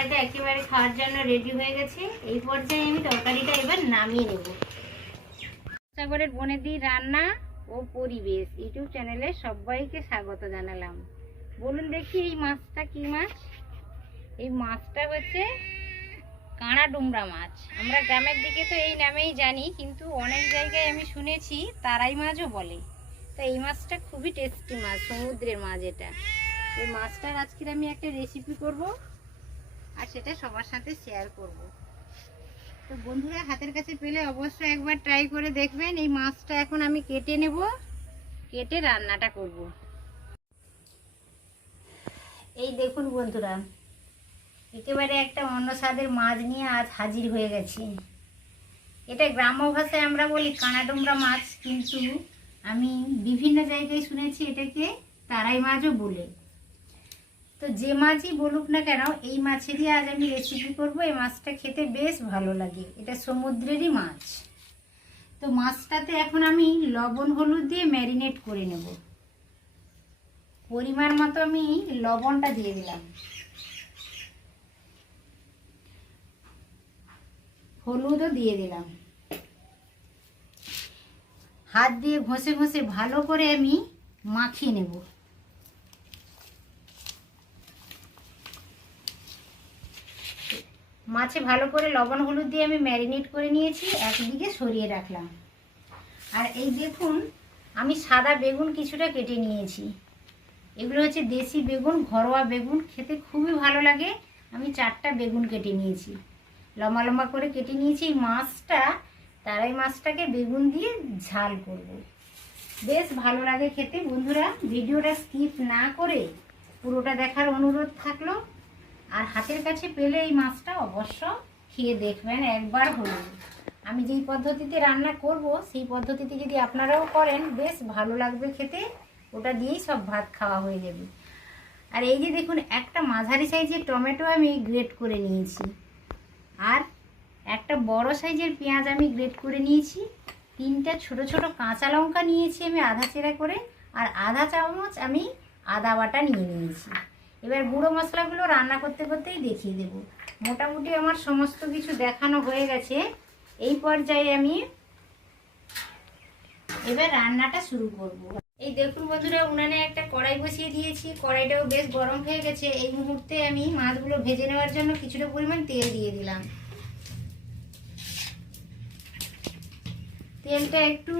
তরকারিটা একেবারে খাওয়ার জন্য রেডি হয়ে গেছে। এই পর্যায়ে আমি তরকারিটা এবার নামিয়ে নেব। সাগরের বনেদি রান্না ও পরিবেশ ইউটিউব চ্যানেলে সবাইকে স্বাগত জানালাম। বলুন দেখি এই মাছটা কি মাছ? এই মাছটা হচ্ছে কাঁড়া ডুমরা মাছ। আমরা গ্রামের দিকে তো এই নামেই জানি, কিন্তু অনেক জায়গায় আমি শুনেছি তারাই মাছও বলে। তো এই মাছটা খুবই টেস্টি মাছ, সমুদ্রের মাছ এটা। এই মাছটার আজকে আমি একটা রেসিপি করব আর সেটা সবার সাথে শেয়ার করব। তো বন্ধুরা হাতের কাছে পেলে অবশ্যই একবার ট্রাই করে দেখবেন। এই মাছটা এখন আমি কেটে নেব, কেটে রান্নাটা করব। এই দেখুন বন্ধুরা, একেবারে একটা অন্য স্বাদের মাছ নিয়ে আজ হাজির হয়ে গেছি। এটা গ্রাম্য ভাষায় আমরা বলি কাঁড়াডুমরা মাছ, কিন্তু আমি বিভিন্ন জায়গায় শুনেছি এটাকে তারাই মাছও বলে। তো যে মাছই বলুক না কেন, এই মাছেরই আজ আমি রেসিপি করব। এই মাছটা খেতে বেশ ভালো লাগে, এটা সমুদ্রেরই মাছ। তো মাছটাতে এখন আমি লবণ হলুদ দিয়ে ম্যারিনেট করে নেব। পরিমাণ মতো আমি লবণটা দিয়ে দিলাম, হলুদও দিয়ে দিলাম। হাত দিয়ে ঘষে ঘষে ভালো করে আমি মাখিয়ে নেব। মাছে ভালো করে লবণ হলুদ দিয়ে আমি ম্যারিনেট করে নিয়েছি, একদিকে সরিয়ে রাখলাম। আর এই দেখুন, আমি সাদা বেগুন কিছুটা কেটে নিয়েছি। এগুলো হচ্ছে দেশি বেগুন, ঘরোয়া বেগুন, খেতে খুবই ভালো লাগে। আমি 4টা বেগুন কেটে নিয়েছি, লম্বা লম্বা করে কেটে নিয়েছি। এই মাছটা, তারাই মাছটাকে বেগুন দিয়ে ঝাল করব, বেশ ভালো লাগে খেতে। বন্ধুরা ভিডিওটা স্কিপ না করে পুরোটা দেখার অনুরোধ থাকলো। আর হাতের কাছে পেলে এই মাছটা অবশ্য খেয়ে দেখবেন একবার হলেও। আমি যেই পদ্ধতিতে রান্না করব সেই পদ্ধতিতে যদি আপনারাও করেন বেশ ভালো লাগবে খেতে। ওটা দিয়েই সব ভাত খাওয়া হয়ে যাবে। আর এই যে দেখুন, একটা মাঝারি সাইজের টমেটো আমি গ্রেট করে নিয়েছি, আর একটা বড় সাইজের পেঁয়াজ আমি গ্রেট করে নিয়েছি। 3টা ছোট ছোট কাঁচা লঙ্কা নিয়েছি আমি আধা চেরা করে, আর আধা চামচ আমি আদা বাটা নিয়ে নিয়েছি। এবার গুঁড়ো মশলাগুলো রান্না করতে করতেই দেখিয়ে দেব। মোটামুটি আমার সমস্ত কিছু দেখানো হয়ে গেছে। এই পর্যায়ে আমি এবার রান্নাটা শুরু করব। এই দেখুন বন্ধুরা, উনানে একটা কড়াই বসিয়ে দিয়েছি, কড়াইটাও বেশ গরম হয়ে গেছে। এই মুহূর্তে আমি মাছগুলো ভেজে নেওয়ার জন্য কিছুটা পরিমাণ তেল দিয়ে দিলাম। তেলটা একটু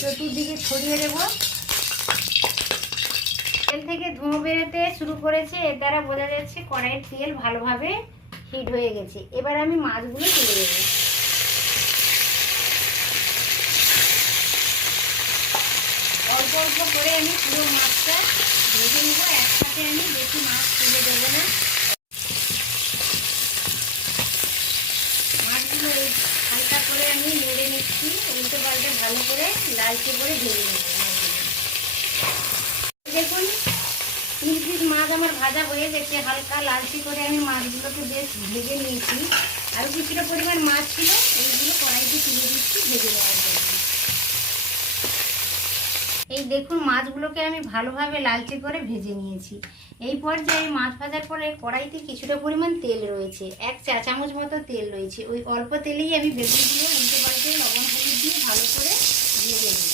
চতুর্দিকে ছড়িয়ে দেব। তেল থেকে ধোঁয়া বেরোতে শুরু করেছে, এর দ্বারা বোঝা যাচ্ছে কড়াইয়ের তেল ভালোভাবে হিট হয়ে গেছে। এবার আমি মাছগুলো তুলে দেবো। অল্প অল্প করে আমি পুরো মাছটা ভেজে নেব, একসাথে আমি বেশি মাছ তুলে দেবো না। মাছগুলো হালকা করে আমি নেড়ে নিচ্ছি, উল্টো পাল্টে ভালো করে লালচে করে ভেজে নেব। দেখুন 3 পিস মাছ আমার ভাজা হয়ে গেছে, হালকা লালচে করে আমি মাছগুলোকে বেশ ভেজে নিয়েছি। আর কিছুটা পরিমাণ মাছ ছিল, এইগুলো কড়াইতে তুলে দিচ্ছি ভেজে নেওয়ার জন্য। এই দেখুন, মাছগুলোকে আমি ভালোভাবে লালচে করে ভেজে নিয়েছি। এই পর্যায়ে মাছ ভাজার পরে কড়াইতে কিছুটা পরিমাণ তেল রয়েছে, 1 চা চামচ মতো তেল রয়েছে। ওই অল্প তেলেই আমি বেগুনগুলো উল্টে পাল্টে লবণ হলুদ দিয়ে ভালো করে ভেজে নিই।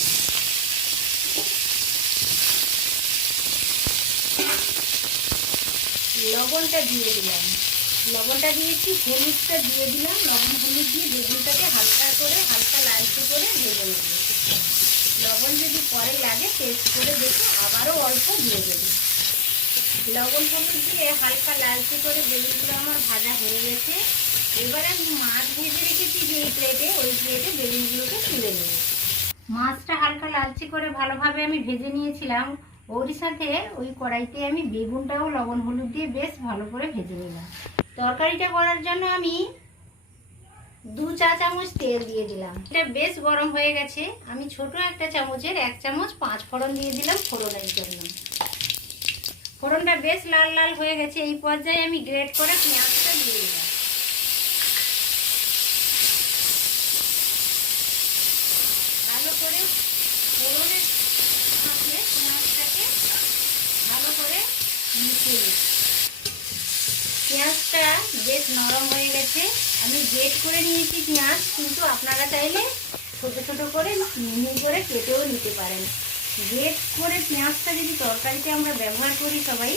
লবণটা দিয়ে দিলাম, লবণটা দিয়েছি, হলুদটা দিয়ে দিলাম। লবণ হলুদ দিয়ে বেগুনটাকে হালকা করে হালকা লালচে করে ভেজে নেব। লবণ যদি পরে লাগে টেস্ট করে দেখে আবারও অল্প দিয়ে দেবে। লবণ হলুদ দিয়ে হালকা লালচে করে বেগুনগুলো আমার ভাজা হয়ে গেছে। এবার আমি মাছ ভেজে রেখেছি যে প্লেটে, ওই প্লেটে বেগুনগুলোকে তুলে নেব। মাছটা হালকা লালচে করে ভালোভাবে আমি ভেজে নিয়েছিলাম, ওর সাথে ওই কড়াইতে আমি বেগুনটাও লবণ হলুদ দিয়ে বেশ ভালো করে ভেজে নিলাম। তরকারিটা করার জন্য আমি 2 চা চামচ তেল দিয়ে দিলাম। এটা বেশ গরম হয়ে গেছে। আমি ছোট একটা চামচের 1 চামচ 5 ফোড়ন দিয়ে দিলাম ফোড়নের জন্য। ফোড়নটা বেশ লাল লাল হয়ে গেছে। এই পর্যায়ে আমি গ্রেট করে পেঁয়াজটা দিয়ে দিলাম। ভালো করে ফোড়নের সাথে পেঁয়াজটাকে ভালো করে মিশিয়ে দিচ্ছি। পেঁয়াজটা বেশ নরম হয়ে গেছে। আমি গ্রেট করে নিয়েছি পেঁয়াজ, কিন্তু আপনারা চাইলে ছোট ছোট করে মিহি করে কেটেও নিতে পারেন। গ্রেট করে পেঁয়াজটা যদি তরকারিতে আমরা ব্যবহার করি সবাই,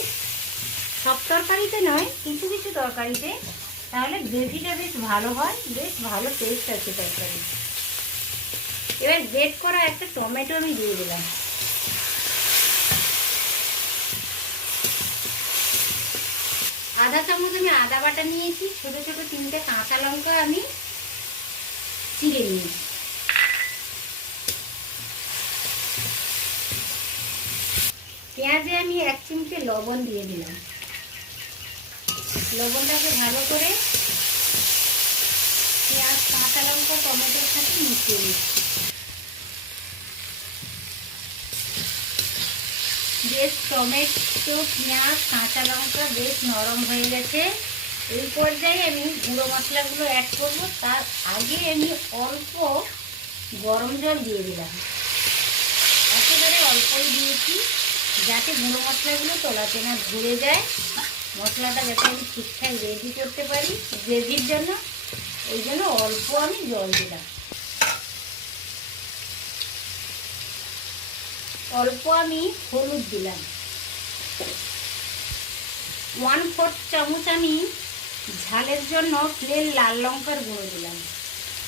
সব তরকারিতে নয়, কিছু কিছু তরকারিতে, তাহলে গ্রেভিটা বেশ ভালো হয়, বেশ ভালো টেস্ট আছে তরকারি। এবার গ্রেট করা একটা টমেটো আমি দিয়ে দিলাম। আধা চামচ আমি আদা বাটা নিয়েছি। ছোট ছোট 3টে কাঁচা লঙ্কা আমি চিড়ে নিয়েছি। পেঁয়াজে আমি 1 চিমটে লবণ দিয়ে দিলাম। লবণটাকে ভালো করে পেঁয়াজ, কাঁচা লঙ্কা, টমেটোর সাথে মিশিয়ে নিচ্ছি। বেশ টমেটো, পেঁয়াজ, কাঁচা লঙ্কা বেশ নরম হয়ে গেছে। এই পর্যায়ে আমি গুঁড়ো মশলাগুলো অ্যাড করব। তার আগে আমি অল্প গরম জল দিয়ে দিলাম। একেবারে অল্পই দিয়েছি, যাতে গুঁড়ো মশলাগুলো তলাতে না ধরে যায়। মশলাটা যাতে আমি ঠিকঠাক রেডি করতে পারি গ্রেভির জন্য, এই জন্য অল্প আমি জল দিলাম। অল্প আমি হলুদ দিলাম। 1/4 চামচ আমি ঝালের জন্য প্লেন লাল লঙ্কার গুঁড়ো দিলাম।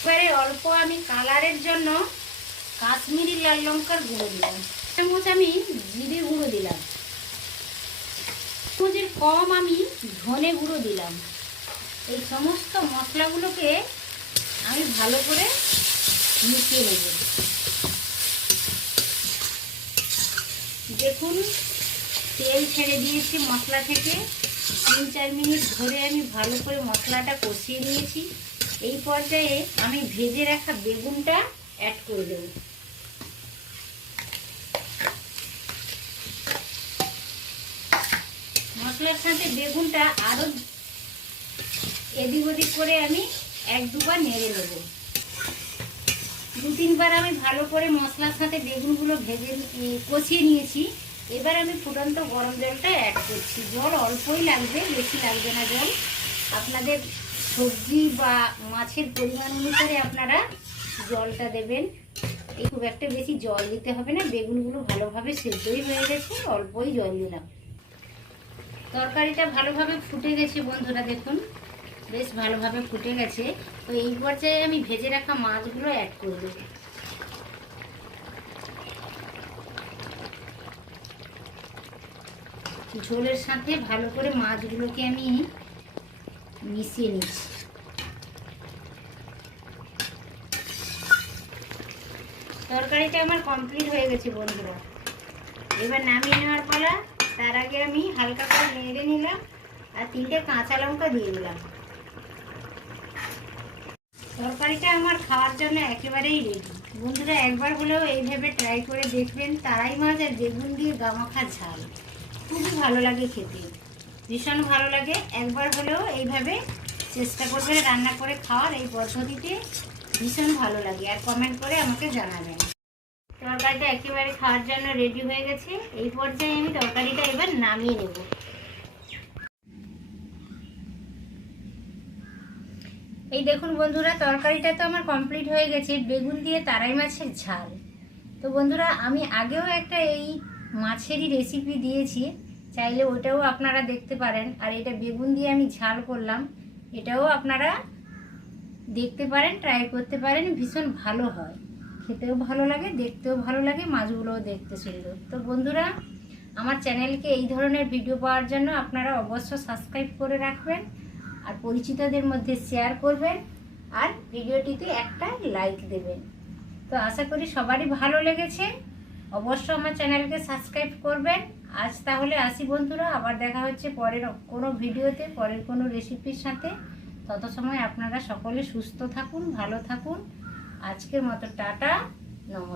এবারে অল্প আমি কালারের জন্য কাশ্মীরি লাল লঙ্কার গুঁড়ো দিলাম। 1 চামচ আমি জিরে গুঁড়ো দিলাম। 1 চামচের কম আমি ধনে গুঁড়ো দিলাম। এই সমস্ত মশলাগুলোকে আমি ভালো করে মিশিয়ে নেব। দেখুন, তেল ছেড়ে দিয়েছি মশলা থেকে। 3-4 মিনিট ধরে আমি ভালো করে মশলাটা কষিয়ে নিয়েছি। এই পর্যায়ে আমি ভেজে রাখা বেগুনটা অ্যাড করে দেব। মশলার সাথে বেগুনটা আরও এদিক ওদিক করে আমি 1-2 বার নেড়ে নেব। 2-3 বার আমি ভালো করে মশলার সাথে বেগুনগুলো ভেজে কষিয়ে নিয়েছি। এবার আমি ফুটন্ত গরম জলটা অ্যাড করছি। জল অল্পই লাগবে, বেশি লাগবে না জল। আপনাদের সবজি বা মাছের পরিমাণ অনুসারে আপনারা জলটা দেবেন। এই খুব একটা বেশি জল দিতে হবে না, বেগুনগুলো ভালোভাবে সেদ্ধই হয়ে গেছে, অল্পই জল দিলাম। তরকারিটা ভালোভাবে ফুটে গেছে বন্ধুরা, দেখুন বেশ ভালোভাবে ফুটে গেছে। তো এই পর্যায়ে আমি ভেজে রাখা মাছগুলো অ্যাড করে দেব। ঝোলের সাথে ভালো করে মাছগুলোকে আমি মিশিয়ে নিচ্ছি। তরকারিটা আমার কমপ্লিট হয়ে গেছে বন্ধুরা। এবার নামিয়ে নেওয়ার পালা। তার আগে আমি হালকা করে নেড়ে নিলাম আর 3টে কাঁচা লঙ্কা দিয়ে দিলাম। তরকারিটা আমার খাওয়ার জন্য একেবারেই রেডি। বন্ধুরা একবার হলেও এইভাবে ট্রাই করে দেখবেন। তারাই মাছ আর বেগুন দিয়ে গামাখা ঝাল খুবই ভালো লাগে খেতে, ভীষণ ভালো লাগে। একবার হলেও এইভাবে চেষ্টা করবেন রান্না করে খাওয়ার। এই পদ্ধতিতে ভীষণ ভালো লাগে, আর কমেন্ট করে আমাকে জানাবেন। তরকারিটা একেবারে খাওয়ার জন্য রেডি হয়ে গেছে। এই পর্যায়ে আমি তরকারিটা এবার নামিয়ে নেব। এই দেখুন বন্ধুরা, তরকারিটা তো আমার কমপ্লিট হয়ে গেছে, বেগুন দিয়ে তারাই মাছের ঝাল। তো বন্ধুরা আমি আগেও একটা এই মাছেরই রেসিপি দিয়েছি, চাইলে ওটাও আপনারা দেখতে পারেন। আর এটা বেগুন দিয়ে আমি ঝাল করলাম, এটাও আপনারা দেখতে পারেন, ট্রাই করতে পারেন। ভীষণ ভালো হয়, খেতেও ভালো লাগে, দেখতেও ভালো লাগে, মাছগুলোও দেখতে সুন্দর। তো বন্ধুরা আমার চ্যানেলকে এই ধরনের ভিডিও পাওয়ার জন্য আপনারা অবশ্য সাবস্ক্রাইব করে রাখবেন, আর পরিচিতদের মধ্যে শেয়ার করবেন, আর ভিডিওটিতে একটা লাইক দেবেন। তো আশা করি সবারই ভালো লেগেছে। অবশ্য আমার চ্যানেলকে সাবস্ক্রাইব করবেন। আজ তাহলে আসি বন্ধুরা, আবার দেখা হচ্ছে পরের কোনো ভিডিওতে, পরের কোনো রেসিপির সাথে। তত সময় আপনারা সকলে সুস্থ থাকুন, ভালো থাকুন। আজকের মতো টাটা, নমস্কার।